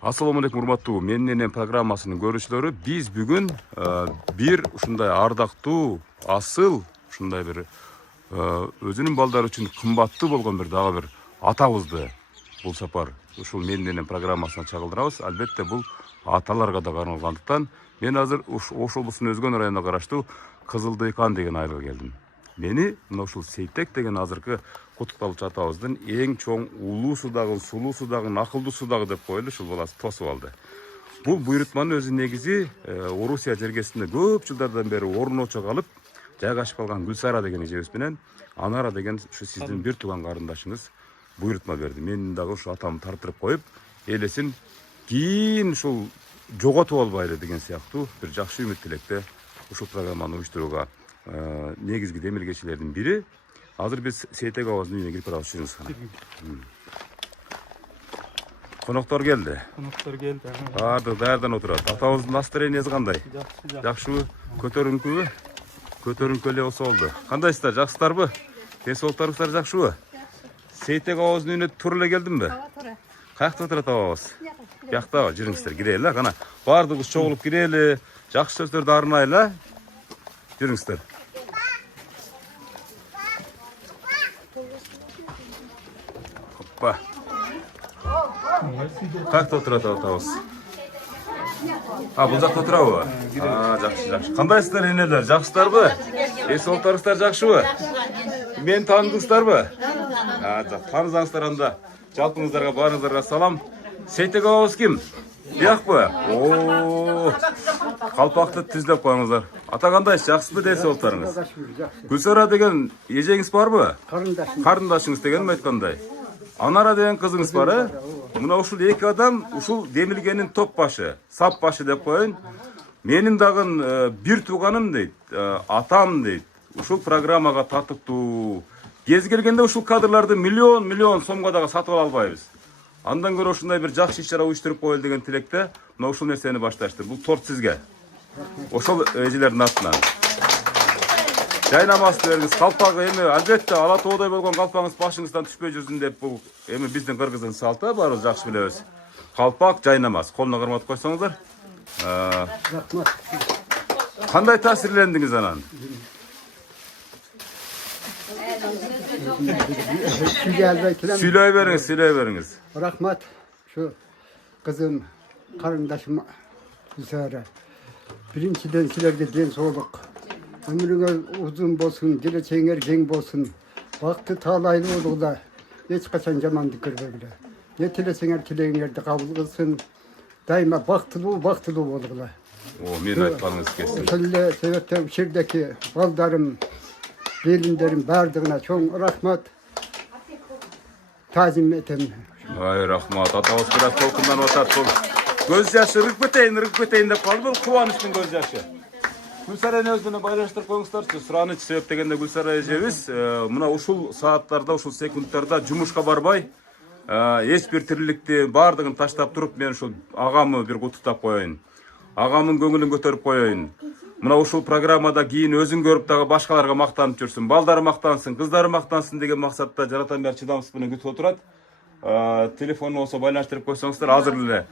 Assalamu alaikum урматтуу Менен программасынын көрүүчүлөрү. Биз бүгүн бир ушундай ардактуу, асыл, ушундай бир өзүнүн балдары үчүн кымбаттуу болгон дагы бир атабызды бул сапар ушул Менен программасына чагылдырабыз. Албетте бул аталарга да арналгандыктан мен азыр Ош облусунун Өзгөн районуна караштуу Кызылдыйкан деген айылга келдим. Мени мына ушул Сейтек деген азыркы куттукталуучу атабыздын эң чоң улуусу дагы, сулуусу дагы, акылдуусу дагы деп коелу, ушул баласы тосуп алды. Бул буйрутманын өзү негизи Орусия жергесинде көп жылдардан бери орночо калып, жайгашып калган Гүлсара деген эжебиз менен Анара деген ушу сиздин бир тууган карындашыңыз буйрутма берди. Мен дагы ушу атамды тартырып коюп, элесин кийин ушул жоготуп албайлы деген сыяктуу бир жакшы үмүт тилекте ушул программаны уюштурууга негизги демилгечилердин бири. Азыр биз Сейтек абаздын үйүнө кирип барабыз. Коноктор келди. Баардыгы даярдан отурат. Атабыздын настроениясы кандай? Жакшыбы? Көтөрүңкүбү? Көтөрүңкү эле болсо болду. Кандайсыздар? Жакшысыздарбы? Ден соолуктарыңыздар жакшыбы? Сейтек абаздын үйүнө туура эле келдимби? Туура. Каякта отурат абабыз? Бияктабы? Жүрүңүздөр, кирели, кана. Баардыгыбыз чогулуп кирели. Жакшы сөздөрдү арнайлы. Жүрүңүздөр. Hoppa. Каякта отурат атабыз? Бул жакта отурабы? Жакшы. Кандайсыздар энелер? Жакшысыздарбы? Эс соолуктарыңыздар жакшыбы? Мени тааныңыздарбы? Таанысаңыздар анда. Жалпыңыздарга баарыңыздарга салам. Сейтек абабыз ким? Биякпы? Калпакты түздөп коюңуздар. Ата кандайсыз? Жакшысызбы десе соолуктарыңыз? Гүлсара деген эжеңиз барбы? Карындашыңыз дегеним айткандай. Анара деген кызыңыз бар, Мына ушул эки адам ушул демилгенин топ башы, сап башы деп коеюн. Менин дагы бир тууганым дейт, атам дейт. Ушул программага татыктуу. Кез келгенде ушул кадрларды миллион сомго дагы сатып ала албайбыз. Андан көрө ушундай бир жакшы иш-чара уюштуруп коелу деген тилекте мына ушул нерсени башташты. Бул торт сизге. Ошол эжелердин атынан. Жайнамасты бериңиз, калпагы эми албетте ала тоодой болгон калпагыңыз башыңыздан түшпөй жүрсүн деп бул эми биздин кыргыздын салты, баарыбыз жакшы билебиз. Калпак, жайнамаз, колуна карматып койсоңуздар. Кандай таасирлендиңиз анан? Сүйлөй бериңиз. Рахмат, şu kızım, karındaşım Gülsara. Birinciden sizlerge den soğuk. Ömrüňiz uzun bolsun, geleceğiňiz keng bolsun. Vakti talaylı olduğunda hiç kaçan jamandyk görmegile. Ne tileseňer tilegiňerdi kabul kılsın. Daima baktılı bolgula. Men aytkaныňyz kessin. Şöyle sebepten şirdeki baldarım, gelinlerim bardığına çok rahmat. Tazim etem. Ay rahmat, atabız biraz толкундан атат. Көз жашы ырып кетейин деп калды. Бул кубанычтын көз жашы. Гүлсара өзү менен байланыштырып коюңуздарчы. Сураныч себеп дегенде Гүлсара эжебиз мына ушул сааттарда, ушул секундтарда жумушка барбай, эч бир тириликти баардыгын таштап туруп, мен ушул агамы бир куттуктап коеюн. Агамдын көңүлүн көтөрүп коеюн. Мына ушул программада кийин өзүн көрүп дагы башкаларга мактанып жүрсүн, балдары мактансын, кыздары мактансын деген максатта жаратан бери чыдамсыз менен күтүп отурат. Телефон болсо байланыштырып койсоңуздар, азыр эле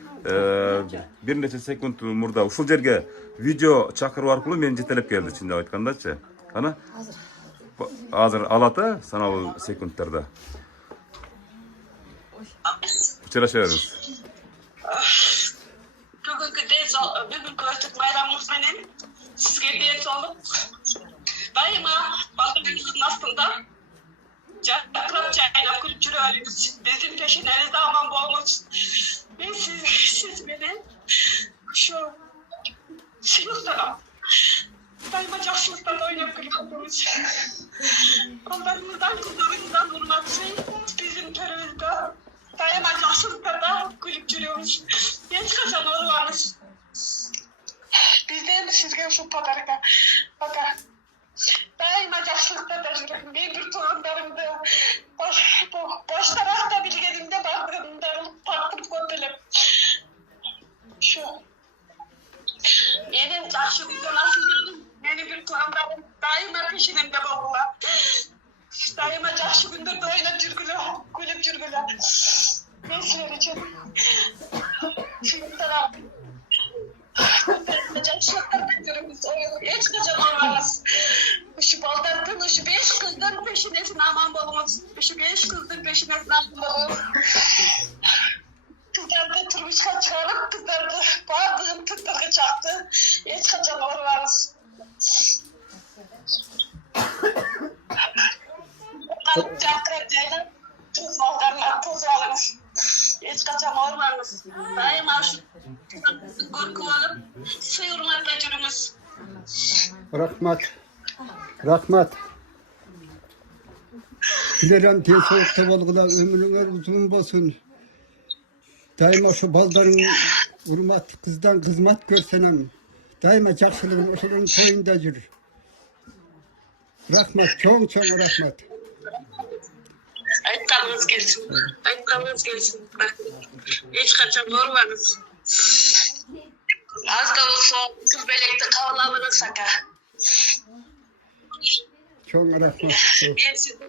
бир нече секунд мурда ушул жерге видео чакыруу аркылуу мени жетелеп келди, чындап айткандачы. Кана? Азыр алат, саналуу секундтарда. Учураша бериңиз. Бүгүнкү өтүк байрамыңыз менен сизге ден соолук. Дайыма балдарыңыздын астында жакырап жайнап күлүп жүрөлүңүз. Биздин пешенебиз да аман болмосун. Мен сиз менен ушу сыйлыктарга дайыма жакшылыктарды ойноп күлүп жүрөбүз. Балдарыңыздан, кыздарыңыздан урматчы, биздин төрүбүздө дайыма жакшылыктарда күлүп жүрөбүз. Эч качан оорубаңыз. Бизден сизге ушул подарка. Daima жакшылыктарда жүрөм. Мен бир туугандарымды бош таракта билгенимде бардыгында тартып көп элем. Şu. Менин жакшы күндөн асылдым. Менин бир туугандарым дайыма пешенемде болгула. Дайыма жакшы күндөрдө ойноп жүргүлө, күлүп жүргүлө. Мен силер үчүн Hiç kaçan olmaz. Şu baldardan, şu 5 kızdan peşinesin aman babamız. Şu 5 kızdan peşinesin aman babamız. Kızlar da turmuşka çıkarıp, kızlar da bardığım tıktıkı çaktı. Hiç kaçan olmaz. Çakra ceylan, tuz baldarlar, tuz alınız. Hiç kaçan olmaz. Daima şu korku alıp, sıyırmakla cürümüz. Rahmat. Dilerim diye soğukta bolgula ömrüňe uzun bolsun. Daima şu baldarın hurmat kızdan kızmat görsenem. Daima jakşylygyn oşularyň toýunda jür. Rahmat, çoň rahmat. Aytkanınız gelsin. Aytkanınız gelsin. Hiç kaçan olmanız. Az da olsa kız belekte kavlamını saka. Çoň rahmat. Ben sizi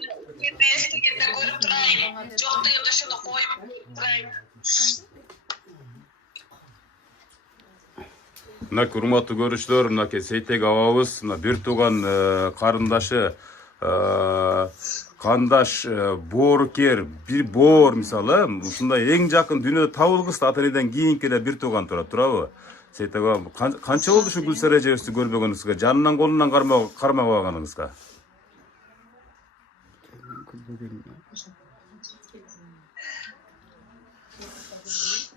bir estigende görüp durayım. Çok da şunu koyup durayım. Mına hurmatly görüşler, mına Seytek ababız, mına bir tugan karindaşı, kandaş boorker, bir boor misalı, ушундай эң жакын дүйнөдө табылгыс атанеден кийинки эле bir tugan турат, турабы? Seytek abam, kança boldu şu Gülser эжебизди көрбөгөнүңүзгө, жанынан колунан кармап алганыңызга?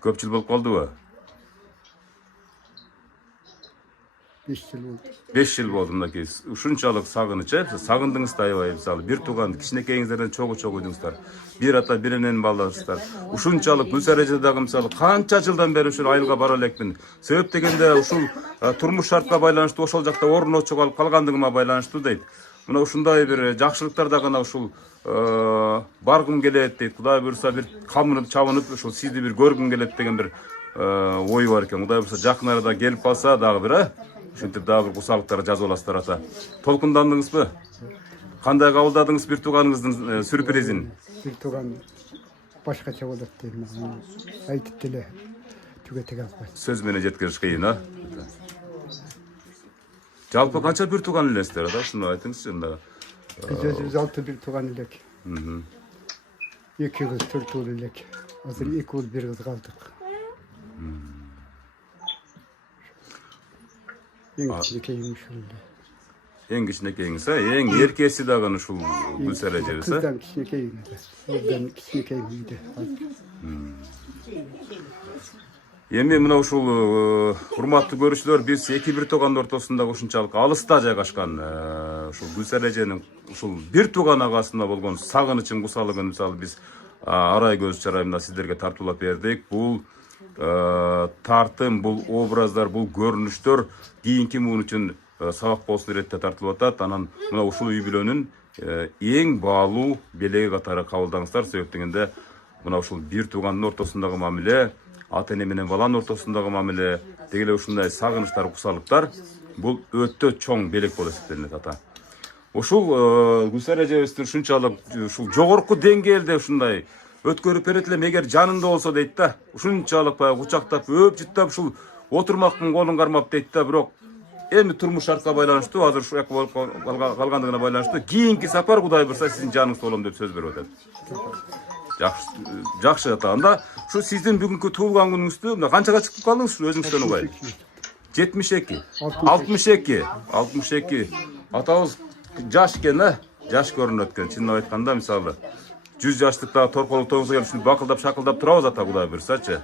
Көп жыл болуp калдыбы? 5 yıl oldu. 5 yıl oldu mındaki. Uşunçalık sagыныç, sagındınız da aybay misal. Bir tugan, kişinekeyinizlerden çoğu uydunuzlar. Bir ata birinin ballarızlar. Uşunçalık, Gülser эжедagi misal, kança жылдан beri uşul ayılga bara elekmin. Sebep degende uşul turmuş şartla baylanıştı, oşol jakta orun oçuk alıp kalgandıgıma baylanıştı deyt. Mına uşunday bir jakşılıklarda gana uşul bargım gelet deyt. Kuday buyursa bir kamınıp, çabınıp, uşul sizdi bir görgüm gelet degen bir oy var eken. Kuday buyursa jakın arada gelip kalsa dağı bir Şuntip daha bir kusalıklara жазып alasыздар ata. Толкундандыңыз mı? Kандай kabıldadыңız bir tuğanыңыздың sürprizin? Bir tugan başkaça bolat deyim. Aytıp dile tügetek alpay. Söz mene jetkiriş kıyın ha? Жалпы kança bir tuğan ilesizler ata? Şunu aytыңızçı unda. Biz özümüz 6 bir tugan ilek. 2 kız 4 oğul ilek. Hazır 2 oğul 1 kız kaldık. En kişinekeymiş oldu. En kişinekeyiniz ha? En yerkesi dağını şu Gülser эжебиz ha? Kızdan kişinekeyimdi. Oradan kişinekeyimdi. Эми мына ушул урматтуу көрүүчүлөр, биз эки бир туугандын ортосунда ушунчалык алыста жайгашкан ушул Gülser эженин ушул бир тууган агасына болгон сагынычын, кусалыгын мисалы биз арай көз чарайында сиздерге тартуулап бердик. Бул тартым, бул образдар, бул көрүнүштөр кийинки муун үчүн сабак болсун иретте тартылып атат. Анан мына ушул үй бүлөнүн эң баалуу белеги катары кабылдаңыздар. Себеп дегенде мына ушул бир туугандын ортосундагы мамиле, ата эне менен баланын ортосундагы мамиле, деги эле ушундай сагынычтар, кусалыктар бул өтө чоң белек болуп эсептелинет ата. Ушул Gülser эжебиздин ушунчалык ушул жогорку деңгээлде ушундай өткөрүп берет элем, эгер жанында болсо дейт да, ушунчалык баягы кучактап, өп жыттап ушул отурмактын колун кармап дейт да, бирок эми турмуш шартка байланыштуу, азыр ушул жака болуп калгандыгына байланыштуу кийинки сапар Кудай буйрса сиздин жаныңыз болом деп сөз берип атат. Жакшы ата. Анда şu sizdin bugünkü tuğulgan günüңүздү мына канчага чыгып калдыңыз өзүңүздөн угай? 72. 62. 62. Атабыз жаш экен да, жаш көрүнөт экен. Чынын айтканда мисалы 100 жаштыкта торколук тоңузга келип ушинтип бакылдап шакылдап турабыз ата, Кудай буйрсачы.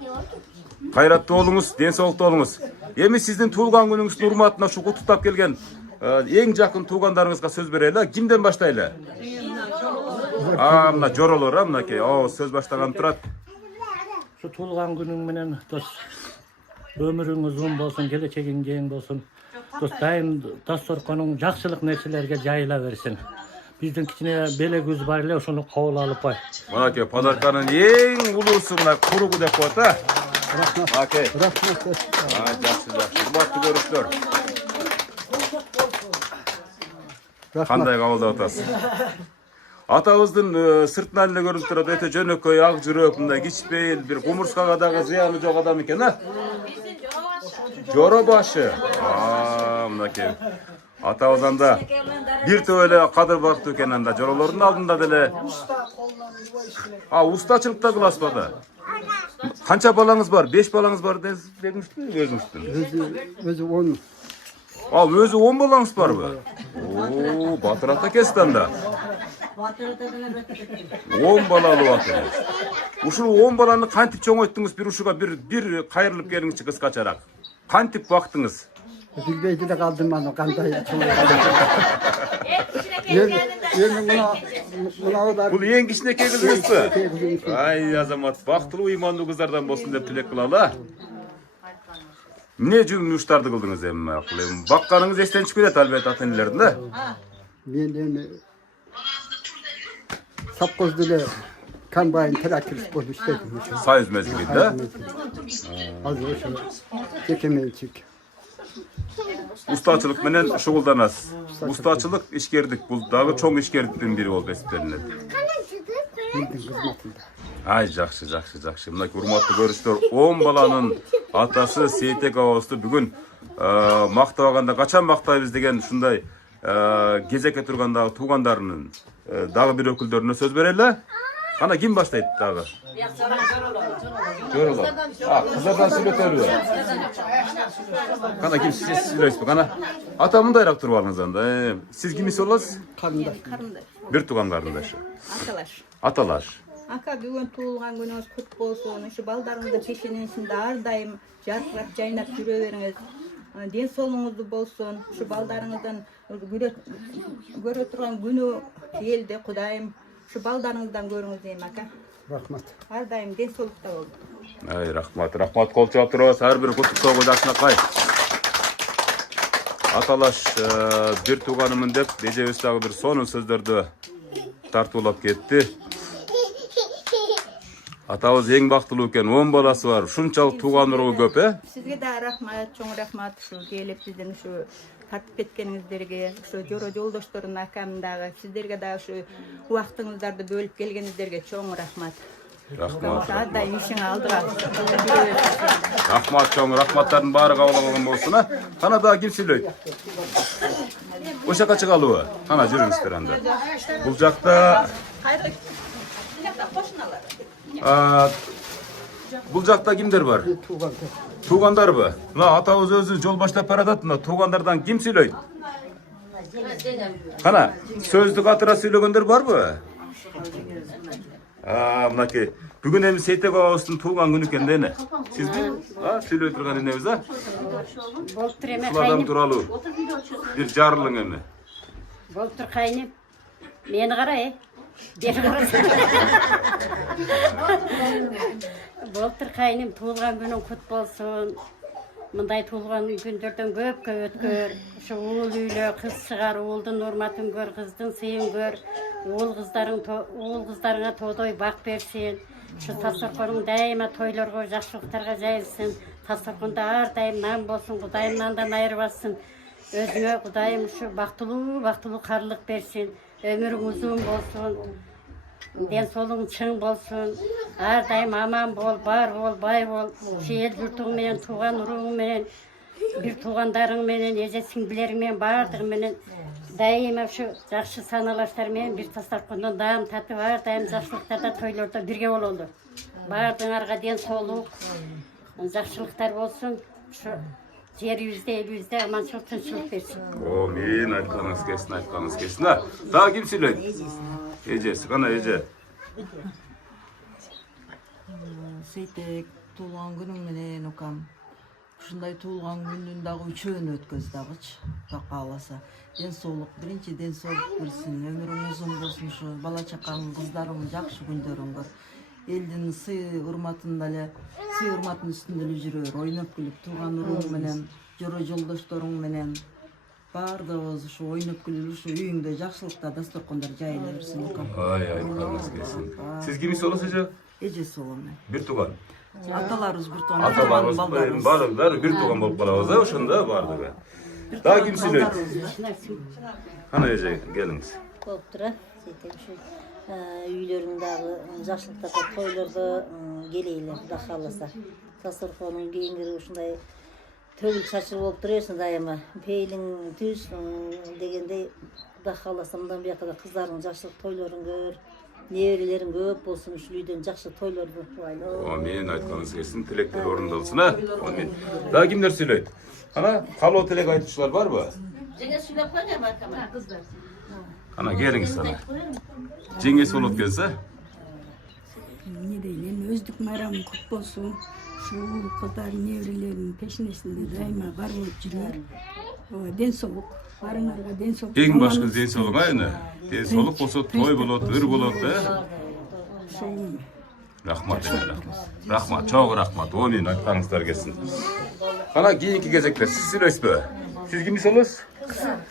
Кайраттуу болуңуз, ден соолуктуу болуңуз. Эми сиздин туğulgan günүңүздүн урматына ушу куттуктап келген эң жакын туğganдарыңызга сөз берели. Кимден баштайлы? Мына жоролор, мынакей. Сөз баштаган турат. Şu tuğulgan günün menen dost ömürüň uzun bolsun, gelecegiň geň bolsun. Dost daim dastorkonun jakşylyk nerselerge jayıla bersin. Bizdin kiçine belegüz bar ele ошону kabul alıp bay. Manakey padarkanın eň ulusu mına kurugu dep koyat ha. Rahmat. Manakey. Rahmat. Jakşı. Urmatly görüşler. Rahmat. Kanday kabulдап atasiz? Atabыздın sırtынан эле көрүнүп турат, өтө жөнөкөй, ак жүрөк, мындай кичпейил, бир кумурскага дагы зыяны жок адам экен, ha? Жороbaşı. мынакей. Атабыздан да бир топ эле кадыр бактуу экен анда жолоолордун алдында деле. Устачылыкта кыласызбы да? Канча балаңыз бар? 5 балаңыз бар дедиңизби, өзүңүздүн? Өзü 10. Өзү 10 балаңыз барбы? О, батыр ата экенсиз анда. 10 балалуу батыр. Ушул 10 баланы кантип чоңойттуңуз? Бир ушуга бир кайрылып келиңизчи кыскачараак. Кантип бактыңыз? Bilbeydi de kaldım ben o kanday. Buna o da Бул эң кичинекей кызыңызбы? Ай, азамат, бактылуу ыймандуу кыздардан болсун деп тилек кылалы. Эмне жумуштарды кылдыңыз эми? Бакканыңыз эстен чыгып кетет албетте ата-энелердин да. ben sapkozda kambayn traktörist bolup işledim. Союз мезгилинде. Az o şu tekemençik. Ustaçılık менен шугулданасыз. Ustaçılık ишкердик бул дагы чоң ишкердиктин бири болуп эсептелинет. Bildin kızmatında. Ай, жакшы. Мына урматтуу көрүүчүлөр, 10 баланын атасы Сейтек абабызды бүгүн мактабаганда качан мактайбыз деген ушундай кезекке тургандагы туугандарынын дагы бир өкүлдөрүнө сөз берели. Кана ким баштайт дагы? Жороло. Кыздардан сүйлөтөлү. Кана ким сиз сүйлөйсүзбү? Кана ата мындайраак туруп алыңыз анда. Сиз кимиси болосуз? Karındaş. Бир тууган карындашы. Аталаш. Aka бүгін туылған күніңіз құт болсын. Ушу балдарыңызды пешенесінде ардайым жарқырап жайнап жүре беріңіз. Денсаулығыңызды болсын. Ушу балдарыңыздың көре тұрған күні келді, Құдайым. Ушу балдарыңыздан көріңіз дейм, ака. Rahmat. Ардайым денсаулықта болду. Ай, рахмат кол чаап турабыз. Ар бир куттуктоого жакшынакай. Аталаш бир тууганымын деп эжебиз дагы бир сонун сөздөрдү тартуулап кетти. Атабыз эң бактылуу экен, 10 баласы бар. Ушунчалык тууган уруу көп, Сизге да рахмат, чоң рахмат. Ушу келип биздин ушу тартып кеткениңиздерге, ушу жоро жолдоштордун акамдагы сиздерге да ушу убактыңыздарды бөлүп келгениңиздерге чоң рахмат. Рахмат. Ардайым ишиңе алдыга. Рахмат чоң, рахматтардын баары кабыл алган болсун, а? Кана дагы ким сүйлөйт? Ошака чыгалыбы? Кана жүрүңүздөр анда. Бул жакта Бул жакта кимдер бар? Tuğan. Туугандарбы? Мына атабыз өзү жол баштап баратат, мына туугандардан ким сүйлөйт? Кана, сөздү катыра сүйлөгөндөр барбы? Мынакей. Бүгүн эми Сейтек абабыздын туулган күнү экен дене. Сизби? Сүйлөй турган энебиз, а? Болтур эме Ушул адам тууралуу бир жарылың эми. Болтур кайнып. Мени карай. Бери карай. Болтур кайным туулган күнүң кут болсун. Мындай туулган күндөрдөн көпкө өткөр. Ушу уул үйлө кыз чыгар, уулдун урматын көр, кыздын сыйын көр. Уул кыздарыңа тодой бак берсин. Ушу тасторкоnuң дайыма тойлорго, жакшылыктарга жайылсын. Тасторкондо ар дайым нан болсун, Кудайым нандан айырбасын. Өзүңө Кудайым ушу бактылуу карлык берсин. Өмүрүң узун болсун. Денсаулыгың чың болсун. Ар дайым аман бол, бар бол, бай бол. Ушу эл журтуң менен, тууган урууң менен, бир туугандарың менен, эже сиңдилериң менен, баардыгы менен дайыма ушу жакшы саналаштар менен бир тастаркондон даам татып, ар дайым жакшылыктарда, тойлордо бирге бололу. Баардыгыңарга денсаулык, жакшылыктар болсун. Ушу жерибизде, элибизде аманчылык, тынччылык берсин. Мен айтканыңыз келсин, а? Дагы ким сүйлөйт? Эжеси, кана эже. Сейтек туулган күнүң менен укам. Ушундай туулган күндүн дагы үчөөнү өткөз дагычы, Кудай кааласа. Денсаулык, биринчи денсаулык берсин, өмүрүң узун болсун, ушу бала чакаң, кыздарың жакшы күндөрүң көр. Элдин сый урматында эле, сый урматтын үстүндө эле жүрө бер, ойноп күлүп, туулган урууң менен, жоро жолдошторуң менен баардыгыбыз ушу ойноп күлүп, ушу үйүңдө жакшылыкта дасторкондор жайыла берсин укам. Ай, айтканыңыз келсин. Сиз кимиси болосуз эже? Эжеси болом мен. Бир тууган. Аталарыбыз бир тууган, Аталарыбыз баардыгы бир тууган болуп калабыз, а? Ошондо баардыгы. Дагы ким сүйлөйт? Кана эже, келиңиз. Болуп турат. Үйлөрүңдагы жакшылыктарда, тойлордо келейлер, Кудай кааласа. Дасторконуң кийинки ушундай төгүл чачыр болуп туресиң дайыма. Пейлиң түз дегендей Кудай кааласа мындан бияка да кыздардын жакшылык тойлорун көр. Неберелериң көп болсун, ушу үйдөн жакшы тойлорду кылайлы. Амин, айтканыңыз келсин, тилектер орындалсын, а? Амин. Да кимдер сүйлөйт? Кана калоо тилек айтуучулар барбы? Жеңе сүйлөп койгон акама. Кыздар. Кана келиңиз ана. Жеңесі болот келсе? Не дейін, өздік майрамы құт болсын. Ушул кыздардын неберелеринин пешинесинде дайыма бар болуп жүрөр. Ден соолук, барыңарга ден соолук. Эң башкы ден соолук айны. Ден соолук болсо той болот, ыр болот, Рахмат, рахмат, чоң рахмат. Амин, айтканыңыздар келсин. Кана кийинки кезекте сиз сүйлөйсүзбү? Сиз кимис болосуз?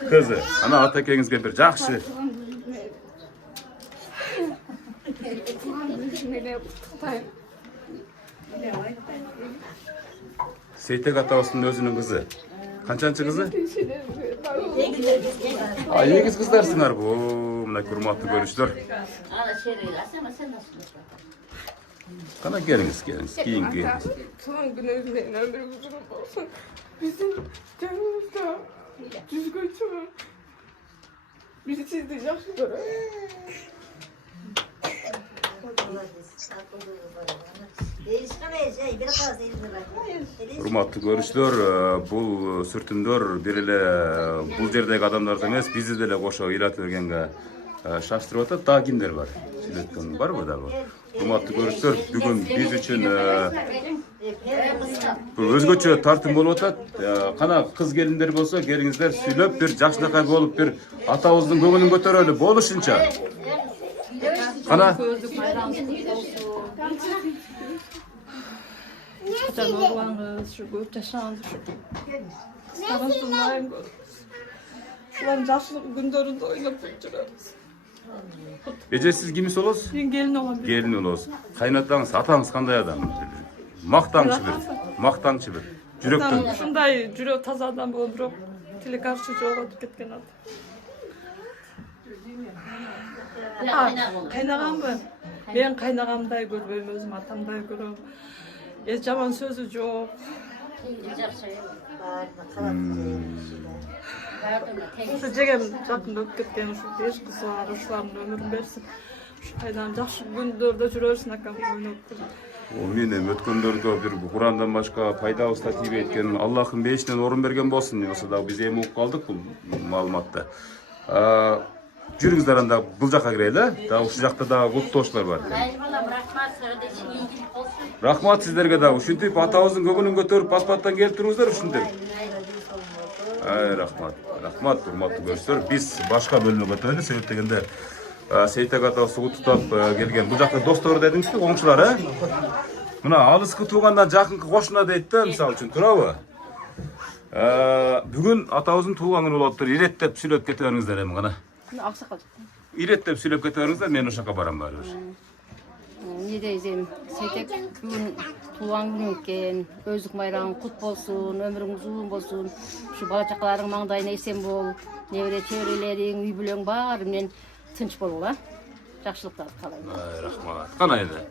Кызы. Ана атакеңизге бир жакшы. Сейтек атабыздын өзүнүн кызы. Канчанчы кызы? Эгиз кыздарсыңарбы? Мына урматтуу көрүүчүлөр. Кана келиңиз, кийинки. Туған күніңіз менің өміріңіз ұзын болсын. Біздің жанымызда жүзгінші бар. Біз сізді жақсы көреміз. Урматтуу көрүүчүлөр, бул сүртүмдөр бир эле бул жердеги адамдарды эмес, бизди деле кошо ыйлатып бергенге шаштырып атат. Да кимдер бар? Сүйлөткөн барбы дагы? Урматтуу көрүүчүлөр, бүгүн биз үчүн өзгөчө тартым болуп атат. Кана кыз келиндер болсо, келиңиздер сүйлөп бир жакшынакай болуп бир атабыздын көңүлүн көтөрөлү болушунча. Кана Canolağınız, şu göp yaşandı, şu kızlarınızın ayın şuların yaşlılık günlerinde oynayıp жүрөбүз. Эже сиз кимис болосуз? Мен gelin olan bir. Келин болосуз. Кайнатаңыз, атаңыз кандай адам? Мактаңчы бир. Жүрөктөн. Ушундай жүрөк таза адам болуп, бирок тили каршы жоготуп кеткен адам. Кайнаганбы? Мен кайнагамдай көрбөйм, өзүм атамдай көрөм. Жаман сөзү жок. Ушу жегем жакында өтүп кеткен, ушу 5 кызы бар, ушулардын өмүрүн берсин. Ушу кайдан жакшы күндөрдө жүрөсүн акам ойноп. Мен өткөндөрдө бир Курандан башка пайдабыз да тийбей эткен Аллахтын бейишинен орун берген болсун. Болсо да биз эми угуп калдык бул маалыматты. Жүрүңүздөр анда бул жака кирели, да ушул жакта да куттоочулар бар. Рахмат сиздерге да ушинтип атабыздын көңүлүн көтөрүп паспорттан келип туруңуздар ушинтип. Рахмат, урматтуу көрүүчүлөр. Биз башка бөлмөгө өтөлү, себеп дегенде Сейтек атабызды куттуктап келген. Бул жакта достор дедиңизби, коңшулар, Мына алыскы туугандан жакынкы кошуна дейт да, мисалы үчүн, туурабы? Бүгүн атабыздын туулган күнү болуп тур. Иреттеп сүйлөп кете бериңиздер эми гана. Аксакал. Иреттеп сүйлөп кете бериңиздер, мен ошака барам баары бир. Не дейсем, Сейтек бүгүн туулган күнүң экен, өздүк майрамың кут болсун, өмүрүңүз uzun болсун. Ушу бала чакаларың маңдайына эсен бол, небере чөбөрөлөрүң, үй бүлөң баары менен тынч болгула. Жакшылыктарды каалайм. Рахмат. Кана эди.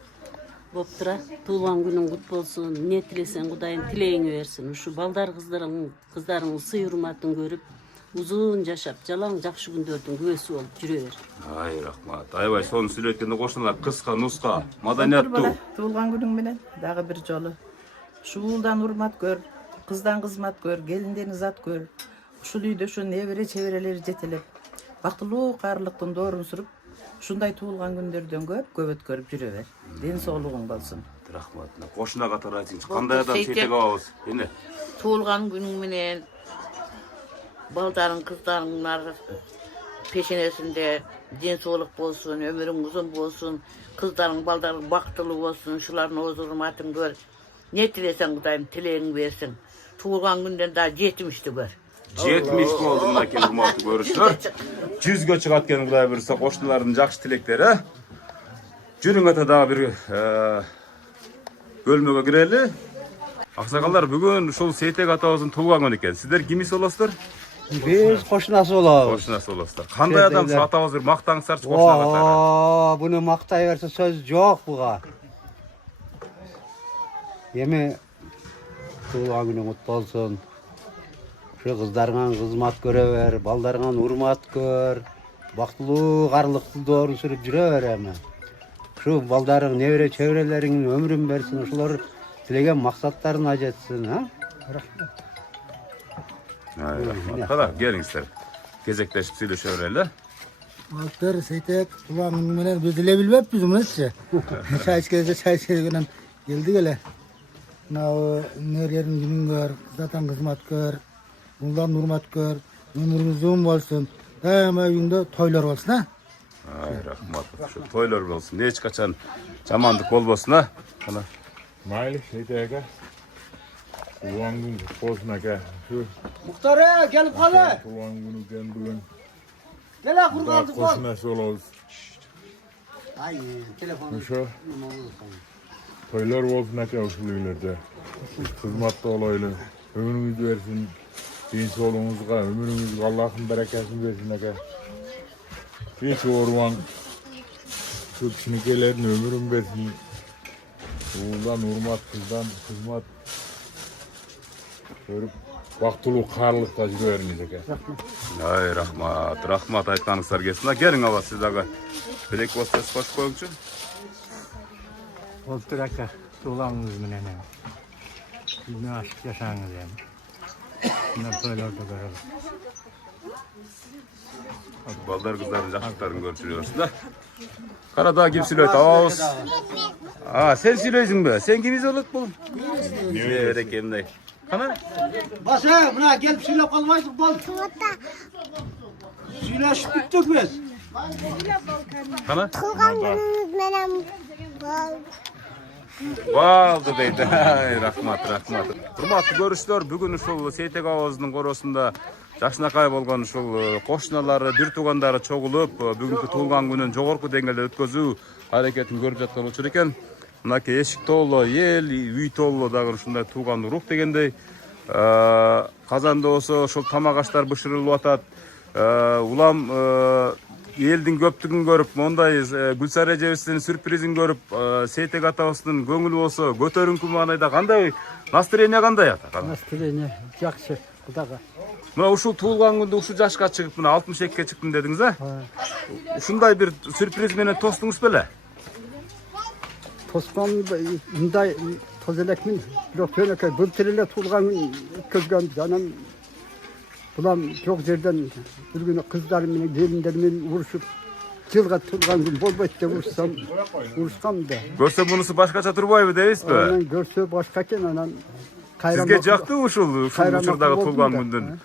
Боптура, туулган күнүң кут болсун, эмне тилесең Кудайым тилегиңи берсин. Ушу балдар кыздарың сый урматын көрүп, uzun жашап, жалаң жакшы күндөрдүн күбөсү болуп жүрө бер. Рахмат. Аябай сону сүйлөткөндө кошуналар, кыска, нуска, маданияттуу. Туулган күнүң менен дагы бир жолу. Ушулдан урмат көр, кыздан кызмат көр, келинден изат көр. Ушул үйдө ушу небере чеберелери жетелеп, бактылуу каарлыктын доорун сүрүп, ушундай туулган күндөрдөн көп өткөрүп жүрө бер. Ден соолугуң болсун. Рахмат. Кошуна катары айтыңызчы, кандай адам Сейтек абабыз? Эне. Туулган күнүң менен балдарың, кыздарыңар пешенесинде ден соолук болсун, өмүрүң uzun болсун, кыздарың, балдарың бактылуу болсун, ушулардын өз урматын көр. Не тилесең Кудайым тилегиңи берсин. Туулган күндөн да 70 көр. 70 болду мынакей урматтуу көрүүчүлөр. 100гө чыгат экен Кудай буюрса кошуналардын жакшы тилектери. Жүрүң ата дагы бир бөлмөгө кирели. Аксакалдар, бүгүн ушул Сейтек атабыздын туулган күнү экен. Сиздер кимис болосуздар? Биз кошунасы болобуз. Кошунасы болосуздар. Кандай адам атабыз бир мактаңыздарчы кошуна катары? Буну мактай берсе сөз жок буга. Эми tuğan günün kutlu olsun. Şu kızlarına hizmet görever, ballarına hurmat gör. Baktılуу, karlıklı doğru sürüp jürever ama. Şu baldarın nevre çevrelerinin ömrün versin, şular dilegen maksatlarına jetsin, ha? Hay rahmat. Hadi gelin ister. Gezekleşip söyleşeverelim. Altır, seytek, ulan menen biz dile bilmep biz bunetçe. Çay içkeze çay içkeze geldi gele. Now nerelerin günün gör, zaten hizmet gör, bundan hurmat gör, ömrünüz uzun olsun. Daima günde toylar olsun ha. Hay rahmat. Şu toylar olsun. Hiç kaçan jamandık bolbosun ha. Ana. Mayli şeydege. Ulan gün olsun aka. Şu Muhtar gelip kalı. ulan günü gen bugün. Gel kurban kurban. Koşuna oluz. Ay telefonu. Şu toylar olsun aka usulüylerde. Hizmette olaylı. Ömrünüz versin. Din soluğunuzga, ömrünüzge Allah'ın bereketini versin aka. Hiç orman. Şu çinikelerin ömrün versin. Ulan hurmat kızdan hizmet. Görüp vaktulu karlıkta jüreveriniz aka. Hay rahmat. Rahmat aytkanыңыздар келсін. Gelin aba siz aga. Bilek vostas koş koyuncu. Oltur aka, tuğlanınız mı nene? Siz ne aşk yaşağınız yani. Bunlar toylarda görelim. Baldar kızların жақсылықтарын көріп жүрüyorsun da. Karadağ kim söylüyor? Ağız. Aa sen söylüyorsun be. Sen kimiz olup bu? Ne öyle kimde? Kana? Basa buna gelip söylep kalmaydık bol. Söyleşip bittik biz. Kana? Tuğan günümüz menem bol. Baldı deydi. Hay rahmat rahmat. Hurmatlı görüşler. Bugün uşul Seytek Ağızının korosunda жакшынакай болгон ушул кошуналары, бир туугандары чогулуп, бүгүнкү туулган күнүн жогорку деңгээлде өткөзүү аракетин көрүп жаткан учур экен. Мынакей эшик тооло эл, үй тооло дагы ушундай тууган урук дегендей. Казанда болсо ошол тамак аштар бышырылып атат. Улам элдин көптүгүн көрүп, мондай Гүлсара эжебиздин сюрпризин көрүп, Сейтек атабыздын көңүлү болсо көтөрүңкү маанайда кандай, настроение кандай ата? Настроение жакшы, Кудайга. Мына ушул туулган күндө ушул жашка чыгып, мына 62ге чыктым дедиңиз, а? Ушундай бир сюрприз менен тостуңуз беле? Тоскон мындай тоз элекмин. Бирок төнөкөй былтыр эле туулган күн өткөзгөнбүз. Анан булам жок жерден бир күнү кыздар менен келиндер менен урушуп, жылга туулган күн болбойт деп урушкам да. Көрсө мунусу башкача турбайбы дейсизби? Анан көрсө башка экен, анан Сизге жактыбы ушул учурдагы туулган күндүн?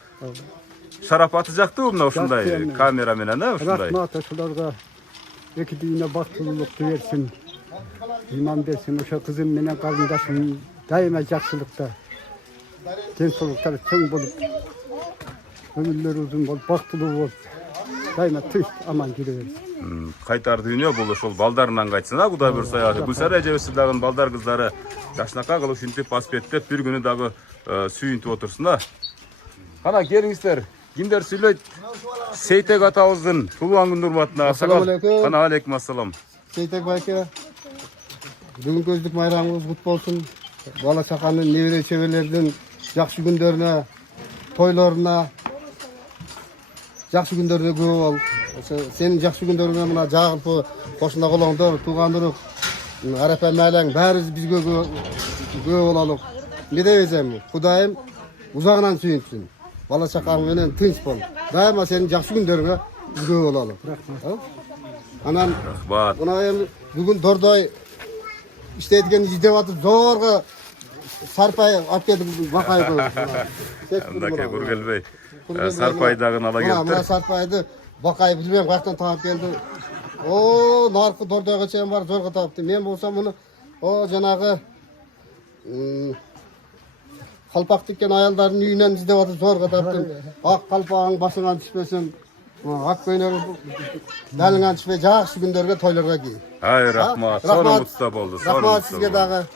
Шарапаты жактыбы мына ушундай камера менен, а ушундай? Рахмат ошолорго эки дүйнө бактылуулукту берсин. Иман берсин, ошо кызым менен карындашым дайыма жакшылыкта. Денсаулыктары чоң болуп, өмүрлөрү узун болуп, бактылуу болуп, дайыма тынч аман жүрө берсин. Кайтар дүйнө бул ошол балдарынан кайтсын, а Кудай буйрса. Гүлсара эжебиздин дагы балдар кыздары жакшынакай кылып ушинтип аспеттеп бир күнү дагы сүйүнтүп отурсун, а. Кана келиңиздер. Кимдер сүйлөйт? Сейтек атабыздын туулган күнү урматына. Кана алейкум ассалам. Сейтек байке. Бүгүн көздүк майрамыңыз кут болсун. Бала чаканын, небере чебелердин жакшы күндөрүнө, тойлоруна, жакшы күндөрүнө күбө бол. Сенин жакшы күндөрүңө мына жагылпы кошуна колоңдор, туугандырык, арапа майлаң баарыбыз бизге күбө бололук. Не дейбизем? Кудайым узагынан сүйүнсүн. Бала чакаң менен тынч бол. Дайыма сенин жакшы күндөрүңө күбө бололук. Анан мына эми бүгүн дордой иштейдигени издеп атып зорго сарпай алып келдик бакайбы. Андакай бургелбей. Сарпайдагын ала келиптир. Мына сарпайды бакай билбейм каяктан таап келди. О, наркы дордойго чейин бар зорго таапты. Мен болсом муну жанагы калпак тиккен аялдардын үйүнөн издеп атып зорго таптым. Ак калпагың башыңан түшпөсүн. Ак көйнөгү далыңан түшпөй жакшы күндөргө тойлорго кий. Ай рахмат. Соромутта болду. Рахмат сизге дагы.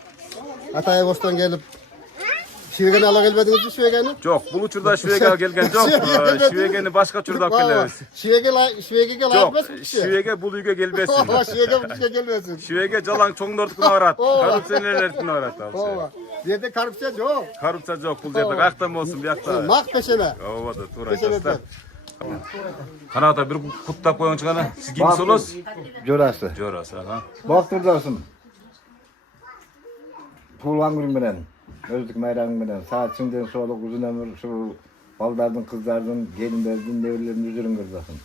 Атайы бостон келип Шивегени ала келбедиңизби шивегени? Жок, бул учурда шивеге келген жок. Шивегени башка учурда алып келебиз. Шивегеге лайык эмеспи? Шивеге бул үйгө келбесин. Шивеге бул үйгө келбесин. Шивеге жалаң чоңдордукуна барат. Коррупционерлердикине барат. Bu yerde korrupsiya yok. Korrupsiya yok бұл жерде. Қаяқтан болсын, bu жақта. Maq peşeme. Ооба, туура айтасыздар. Қанағата бір құттап қойыңызшы ғана. Сіз кимсіз боласыз? Жорасы. Жорасы, аха. Бақтырдасын. Туылған күнің менен, өздік майраңың менен, саат сіңден соғылық ұзын өмір, şu балдардың, қыздардың, келіндердің, неверлердің üzerін кырдасын.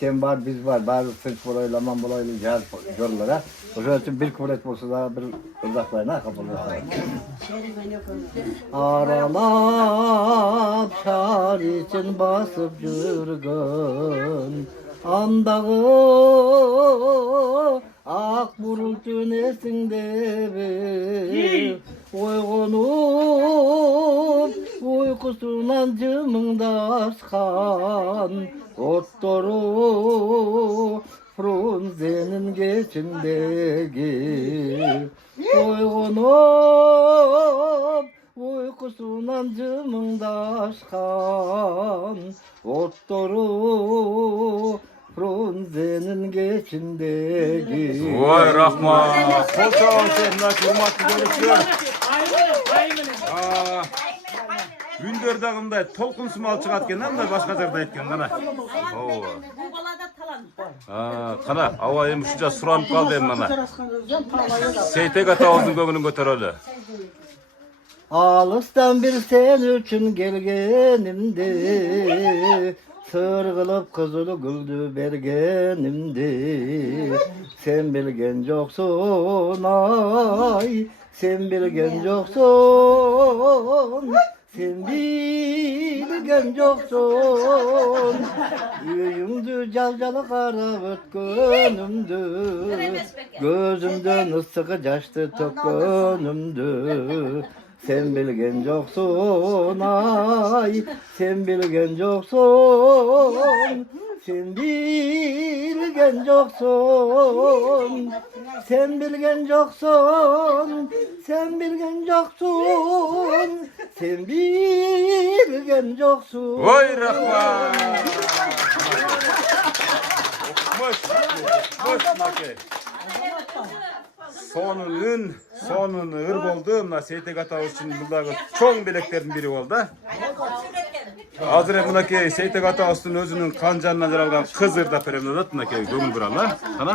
Sen var, biz var, bazı sınç bolaylı, aman bolaylı, jaz jorlara. O zaman için bir kubret bolsa da bir ızdaklayına kapalı. Aralap şar için basıp yürgün, andağı ak burultun esinde bir oygunup uykusundan cımında askan ottoru frunzenin geçindeki oygunup uykusundan cımında askan ottoru frunzenin geçindeki. Oy rahmat. Kolça olsun, hurmatlı görüşler. Günderdagınday толқын сымал чыгат экен, андай башка жерде айткан кана. Ооба. Кана, аба эми ушунча суранып калды эми мына. Сейтек атабыздын көңүлүн көтөрөлү. Alıstan bir sen üçün gelgenimdi, sırgılıp kızılı güldü bergenimdi. Sen bilgen yoksun ay, sen bilgen yoksun. Sen bilgen yoksun, yüzümdü calcalı kara ötkönümdü, gözümden ısıkı yaştı tökönümdü. Sen bilgen yoksun ay, sen bilgen yoksun, sen bilgen yoksun, sen bilgen yoksun, sen bilgen yoksun, sen bilgen yoksun. Oy rahmat. Okumuş make. Sonun ır boldu. Mına Seytek atабыз үшін бұлдағы чоң белектердің бири болду. Азыр мынакей Seytek атабыздын өзүнүн кан жанынан жаралган кызыр да перемдедат. Мынакей көңүл бурала. Кана.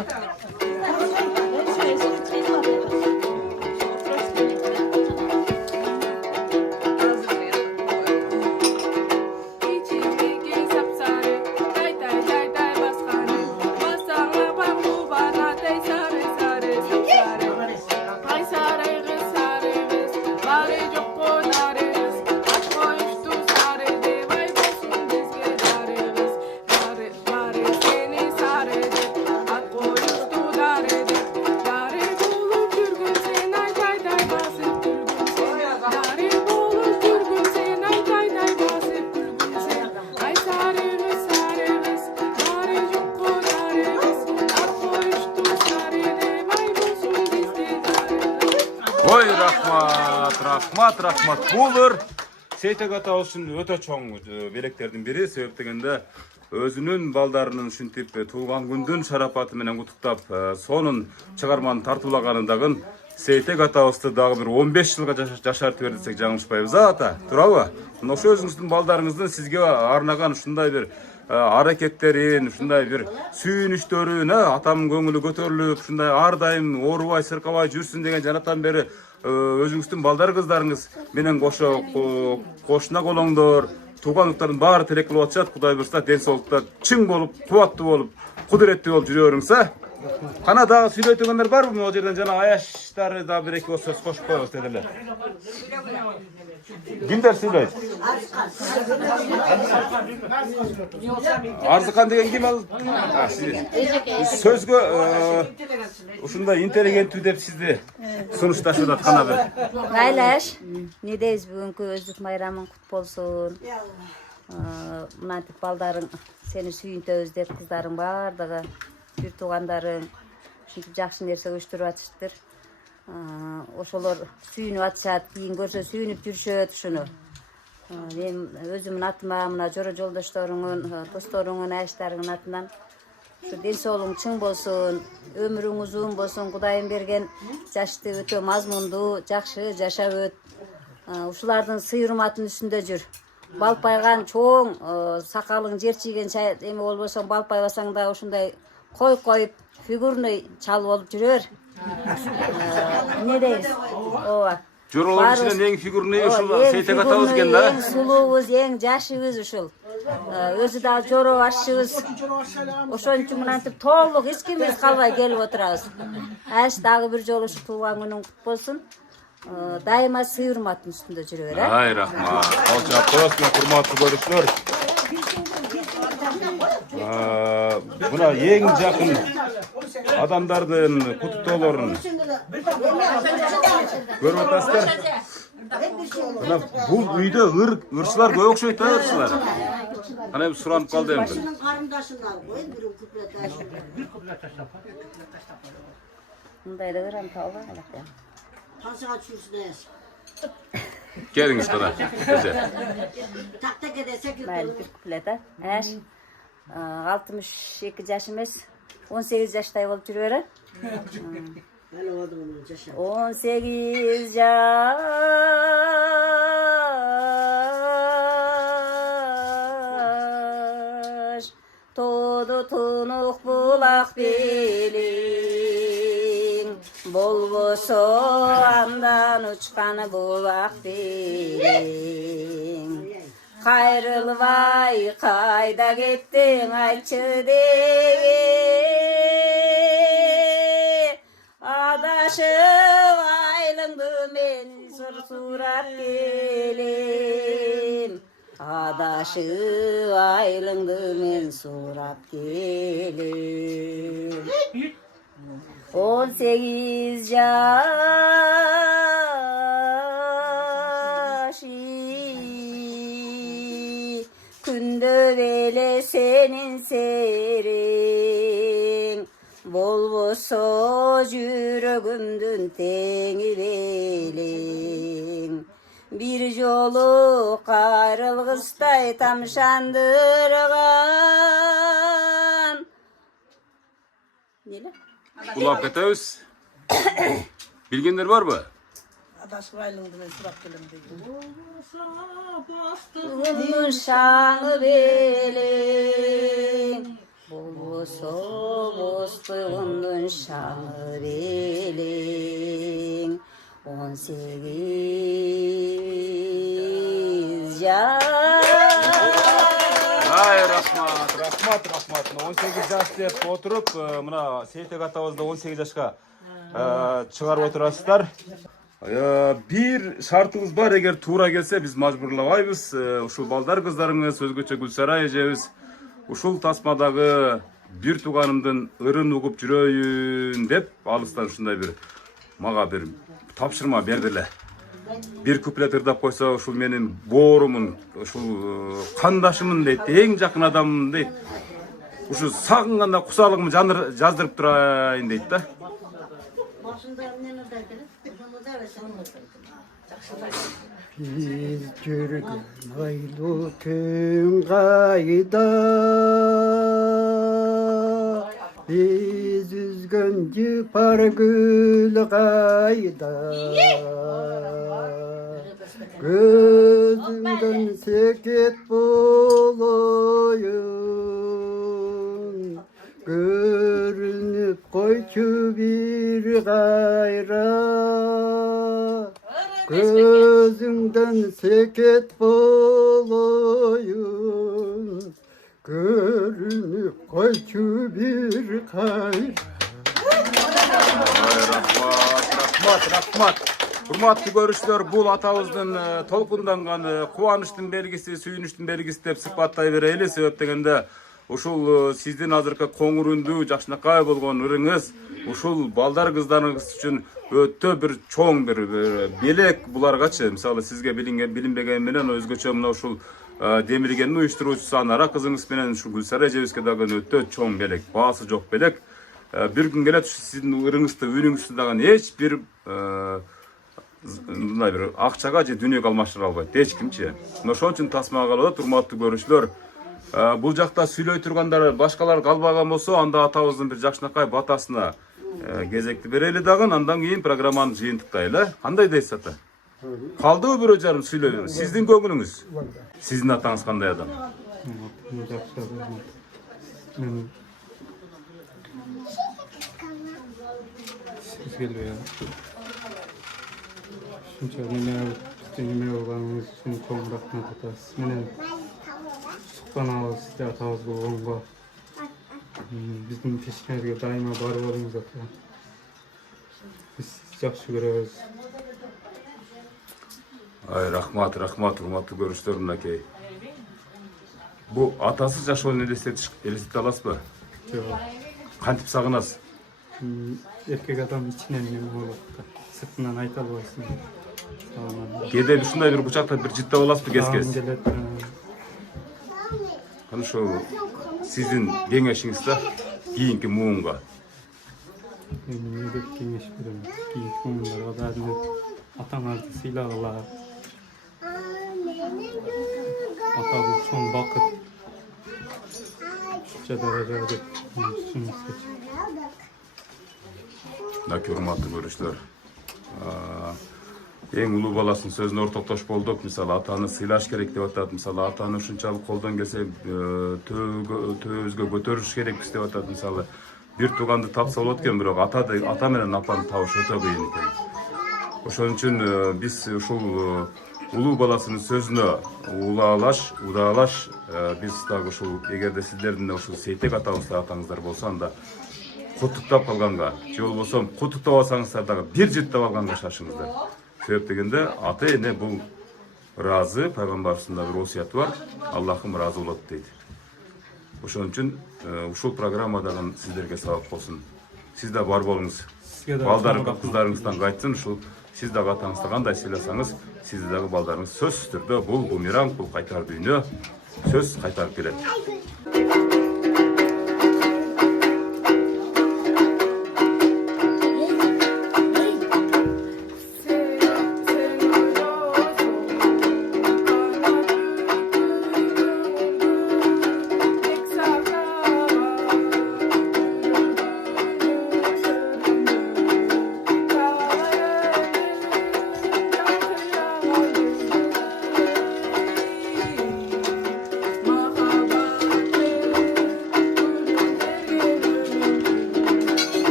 Ой рахмат. Булыр Seytek атабыз үшін өтө чоң белектердин бири. Себеп дегенде өзүнүн балдарынын ушинтип туулган күндүн шарапаты менен куттуктап, сонун чыгарманы тартуулаганындагы Seytek атабызды дагы бир 15 жылга жашартып берди десек жаңылышпайбыз, ата. Туурабы? Мына ошо өзүңүздүн балдарыңыздын сизге арнаган ушундай бир аракеттерин, ушундай бир сүйүнүчтөрүн, атамдын көңүлү көтөрүлүп, ушундай ар дайым оорубай, сыркабай жүрсүн деген жанатан бери өзүңүздүн балдар кыздарыңыз менен кошо кошуна колоңдор, туугандыктардын баары тилек кылып атышат. Кудай буйрса ден соолукта чың болуп, кубаттуу болуп, кудуреттүү болуп жүрө бериңиз. Кана дагы сүйлөтөгөндөр барбы? Могу жерден жана аяштары да бир эки сөз кошуп коебуз дедилер. Кимдер сүйлөйт? Арзыкан деген ким ал? Сөзгө ушундай интеллигенттүү деп сизди сунушташып аткан бир. Айлаш, не дейбиз бүгүнкү өздүк майрамың кут болсун. Мынантип балдарың сени сүйүнтөбүз деп кыздарың бардыгы, бир туугандарың ушинтип жакшы нерсе өстүрүп атышыптыр. Ошолор сүйүнүп атышат, кийин көрсө сүйүнүп жүрүшөт ушуну. Мен өзүмдүн атыма, мына жора жолдошторуңун, досторуңун, аяштарыңын атынан Şu densoğluğun çın bolsun, ömrüň uzun bolsun, Kudayım bergen jaşty ötö mazmundu, jakşı jaşap öt. Uşulardın sıyırmatın üstünde jür. Balpaygan çoğun, sakalyň jerçigen emi bolbosoň balpaybasaň da uşunday koy koyup figurny çalıp olup jürör. Ne deyiz? Owa. Jorolun içinden en figürünü uşul seytek atabız eken da. En suluğubuz, en jaşыбыз uşul. Özü da joro aşçыбыз. Oşon üçin mынантип толук hiç kimimiz kalbay gelip oturabız. Aş dagı bir jol uşu tuğan günüň kut bolsun. Daima sıyırmatın üstünde jürör. Ay rahmat. Alçak dostum, hurmatly görüşler. Buna en jakyn adamdardın kutuptolarını görüp atasыздар. Ana bu uyda ırçılar көп okşayt da ırçılar. Ana bir suranıp kaldı endi. Mınдай da ıram tağlar alak ya. Geliңiz bana. Güzel. Mayli bir kuplet ha. Aş 62 yaş emes, 18 yaşday bolup jürör. 18 yaş Todu tunuk bulak belin Bolboso andan uçkan bulak belin Kayrılvay kayda gittin ayçı deyi Adaşım aylındı men surat gelin Adaşım aylındı men surat gelin 18 yaş Kündö bele senin serin Bolboso jürögümdün teňi belin Bir jolu karılgıstay tamşandırgan Nele? Ulap ketebиz. Bilgenler var mı? Adaşık aylığında ben surat gelem dedim. Uzun şanı belin Bolboso bostuyğundun şanı belin 18 yaş Ay rahmat, rahmat, rahmat. 18 yaş dep oturup, mına Seytek atabızda 18 yaşka çıgarıp oturasızlar. Bir şartımız var, eğer tuğra gelse biz majburlabayбыз. Uşul balдар kızlarыңыз, özgöçe Gülsara ejebиз. Uşul tasmadagı bir tuğanımdın ырын ugup жүрөйүн деп alыстан ушундай bir maga bir tapşırma berdiler. Bir kuplet ırdap koysa uşul menin boorumун, uşul kandaşımın deyt, en jakın adamım deyt. Uşul sagınganda kusalыгымды jazdırıp turayın deyt da. Biz jürgen aylı tün kayda Biz üzgün jıpar gül kayda Gözünden seket boloyun Görünüp koyçu bir gayra Gözünden seket boloyun Görünüp koyçu bir gayra Rahmat. Hurmatly görüşler, bul atabızdın tolkundangan kuvanычтын belgisi, sүйүнүчтүн belgisi dep sıkbattay bereyli. Sebep degende uşul sizdin azırkı koңур ündүү, жакшынакай болгон ырыңыз ушул балдар кыздарыңыз үчүн өтө bir çoң bir белек буларгачы. Мисалы сизге билинбеген менен өзгөчө мына ушул демиргендин уюштуруучусу Анара кызыңыз менен ушул Гүлсара эжебизге дагы өтө çoң белек, баасы жок белек. Bir gün келет сиздин ырыңызды, үнүңүздү дагы эч bir мындай bir акчага же дүнүйөгө алмаштыра албайт эч кимчи. Ошон үчүн тасмага калып, урматтуу көрүүчүлөр, Бул жакта сүйлөй тургандар башкалар калбаган болсо, анда атабыздын бир жакшынакай батасына кезекти берели дагы, андан кийин программаны жыйынтыктайлы. Кандай дейсиз ата? Калдыбы бирөө жарым сүйлөйбү? Сиздин көңүлүңүз? Сиздин атаңыз кандай адам? неме болганыңыз үчүн чоң рахмат атабыз менен сукпанабыз сизде атабыз болгонго. Биздин пешинебизге дайыма бар болуңуз ата. Биз жакшы көрөбүз. Ай, рахмат, урматтуу көрүштөр мынакей. Бу атасы жашоонун элестете аласызбы? Жок. Кантип сагынасыз? Эркек адам ичинен неме болот да. Сыртынан айта албайсың. Кээде ушундай бир кучакта бир жыттап аласызбы кез-кез? Кана ошо сиздин кеңешиңиз да кийинки муунга. Эмне деп кеңеш берем? Кийинки муундарга дагы атаңарды сыйлагыла. Ата бул чоң бакыт. Ушунча даражага деп сунуңузга. Мынакей урматтуу көрүүчүлөр. Эң улуу баласынын сөзүнө ортоктош болдук. Мисалы атаны сыйлаш керек деп атат. Мисалы атаны ушунчалык колдон келсе төбөбүзгө көтөрүш керекпиз деп атат. Мисалы бир тууганды тапса болот экен, бирок ата менен апаны табыш өтө кыйын экен. Ошон үчүн биз ушул улуу баласынын сөзүнө удаалаш биз дагы ушул эгерде сиздердин ушул Сейтек атаңыздар болсо, анда куттуктап калганга, же болбосо куттуктабасаңыздар дагы бир жыттап алганга шашыңыздар. Себеп дегенде ата эне бул ыраазы, пайгамбарыбыздын да бир осуяты бар, Аллахым ыраазы болот дейт. Ошон үчүн ушул программа дагы сиздерге сабак болсун. Сиз да бар болуңуз. Балдарыңызга, кыздарыңыздан кайтсын, ушул сиз дагы атаңызды кандай сыйласаңыз, сизди дагы балдарыңыз сөзсүз түрдө бул бумеранг, бул кайтар дүйнө сөз кайтарып келет.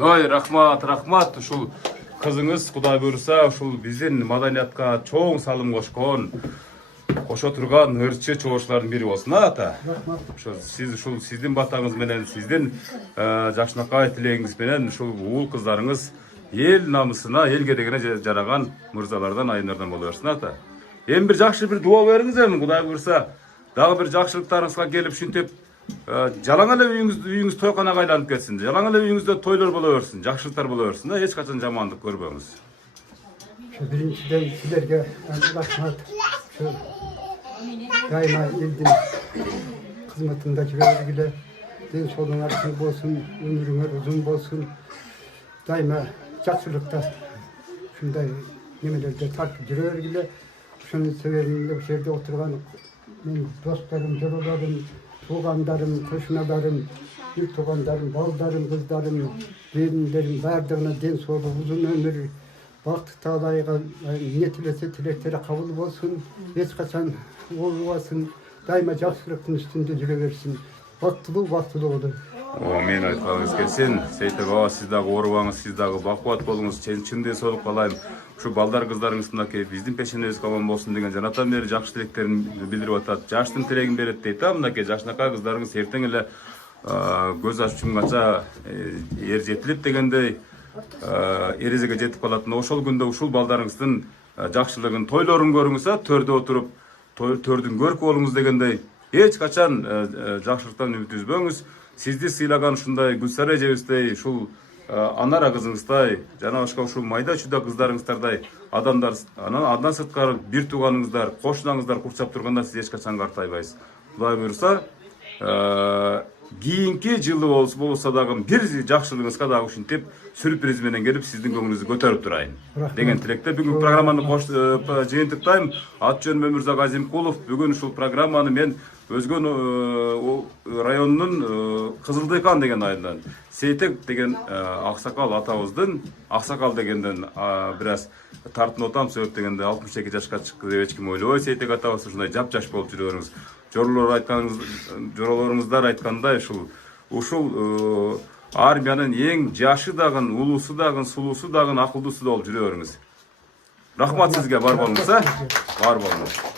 Ой, рахмат, ушул кызыңыз Кудай буйруса, ушул биздин маданиятка чоң салым кошкон, кошо турган ырчы чогуучулардын бири болсун, ата. Ошо сиздин батаңыз менен, сиздин жакшынакай тилегиңиз менен ушул уул кыздарыңыз эл намысына, эл керегине жараган мырзалардан, айымдардан боло берсин, ата. Эми бир жакшы бир дуа бериңиз эми, Кудай буйруса, дагы бир жакшылыктарыңызга келип ушинтип жалаң эле үйүңүз тойканага айланып кетсин. Жалаң эле үйүңүздө тойлор боло берсин, жакшылыктар боло берсин, эч качан жамандык көрбөңүз. Биринчиден силерге рахмат. Дайыма элдин кызматында жүрө бергиле. Ден соолуңар чың болсун, өмүрүңөр узун болсун. Дайыма жакшылыкта ушундай немелерде тартып жүрө бергиле. Ошонун себебинде бул жерде отурган менин досторум, жолдошторум, туғандарым, көшналарым, ил туғандарым, балдарым, қыздарым, келіндерім бардығына ден соолук, узун өмүр, Vakti Tağlay'ga niyet ilese tilekleri kabul olsun. Hiç kaçan olmasın. Daima жақсылықтың üstünde жүре берсін. Вақтылы olun. Мен айтқаныңыз келсін. Сейтек аға, сіз дағы орыбаңыз, сіз дағы бақуат болыңыз, чын денсаулық қалайым. Şu балдар кыздарыңыздың биздин пешенебиз аман болсун деген жанатан бери жакшы тилектерин билдирип атат. Жаштын тилегин берет дейт. Мынакей жашынакай кыздарыңыз эртең эле көз ачып жумганча эр жетилет дегендей эрезеге жетип калат. Ошол күндө ушул балдарыңыздын жакшылыгын, тойлорун көрүңүз, төрдө отуруп төрдүн көркү болуңуз дегендей эч качан жакшылыктан үмүт үзбөңүз. Сизди сыйлаган ушундай Гүлсара эжебиздей, ушул Анара кызыңыздай, жана башка ушул майда чүйдө кыздарыңыздардай адамдар, андан сырткары бир тууганыңыздар, кошунаңыздар курчап турганда сиз эч качан картайбайсыз. Кудай буйруса, кийинки жылы болсо дагы бир жакшылыгыңызга дагы ушинтип сюрприз менен келип сиздин көңүлүңүздү көтөрүп турайын деген тилекте бүгүнкү программаны жыйынтыктайм. Ат жөнүм Өмүрзак Азимкулов. Бүгүн ушул программаны мен Өзгөн районунун Кызылдыйкан деген айылдан Сейтек деген аксакал атабыздын, аксакал дегенден бир аз тартынып атам, себеп дегенде 62 жашка чыкты деп эч ким ойлобойт. Сейтек атабыз ушундай жап-жаш болуп жүрөбүрүңүз. Жоролорубуздар айткандай ушул армиянын эң жашы дагы, улуусу дагы, сулуусу дагы, акылдуусу болуп жүрөбүрүңүз. Рахмат сизге, бар болуңуз, бар болуңуз.